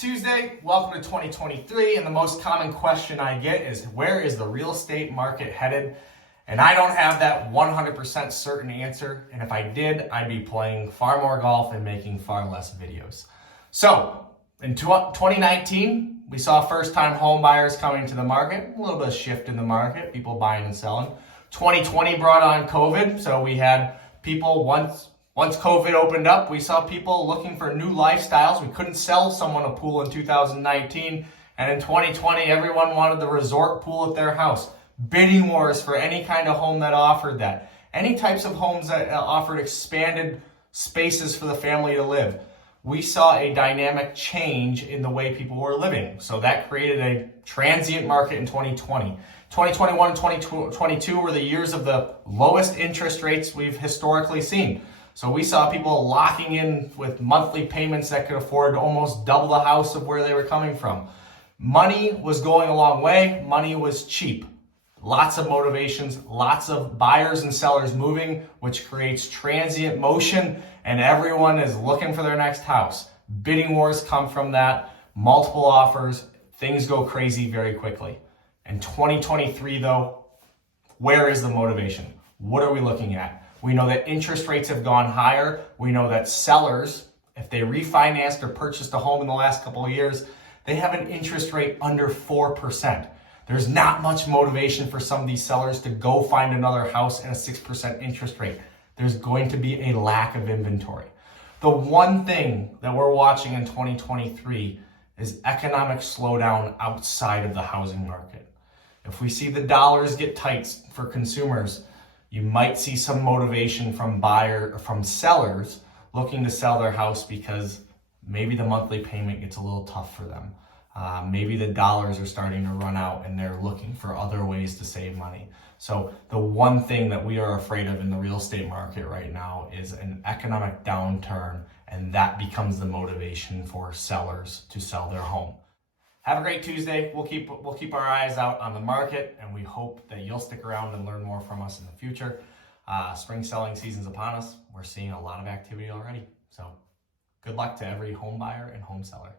Tuesday. Welcome to 2023, and the most common question I get is, where is the real estate market headed? And I don't have that 100% certain answer, and if I did, I'd be playing far more golf and making far less videos. So, in 2019, we saw first-time home buyers coming to the market, a little bit of shift in the market, people buying and selling. 2020 brought on COVID, so we had people once COVID opened up, we saw people looking for new lifestyles. We couldn't sell someone a pool in 2019. And in 2020, everyone wanted the resort pool at their house. Bidding wars for any kind of home that offered that. Any types of homes that offered expanded spaces for the family to live. We saw a dynamic change in the way people were living. So that created a transient market in 2020. 2021 and 2022 were the years of the lowest interest rates we've historically seen. So we saw people locking in with monthly payments that could afford almost double the house of where they were coming from. Money was going a long way. Money was cheap. Lots of motivations, lots of buyers and sellers moving, which creates transient motion, and everyone is looking for their next house. Bidding wars come from that, multiple offers, things go crazy very quickly. In 2023 though, where is the motivation? What are we looking at? We know that interest rates have gone higher. We know that sellers, if they refinanced or purchased a home in the last couple of years, they have an interest rate under 4%. There's not much motivation for some of these sellers to go find another house at a 6% interest rate. There's going to be a lack of inventory. The one thing that we're watching in 2023 is economic slowdown outside of the housing market. If we see the dollars get tight for consumers, you might see some motivation from sellers looking to sell their house because maybe the monthly payment gets a little tough for them. Maybe the dollars are starting to run out and they're looking for other ways to save money. So the one thing that we are afraid of in the real estate market right now is an economic downturn, and that becomes the motivation for sellers to sell their home. Have a great Tuesday. We'll keep our eyes out on the market, and we hope that you'll stick around and learn more from us in the future. Spring selling season's upon us. We're seeing a lot of activity already. So good luck to every home buyer and home seller.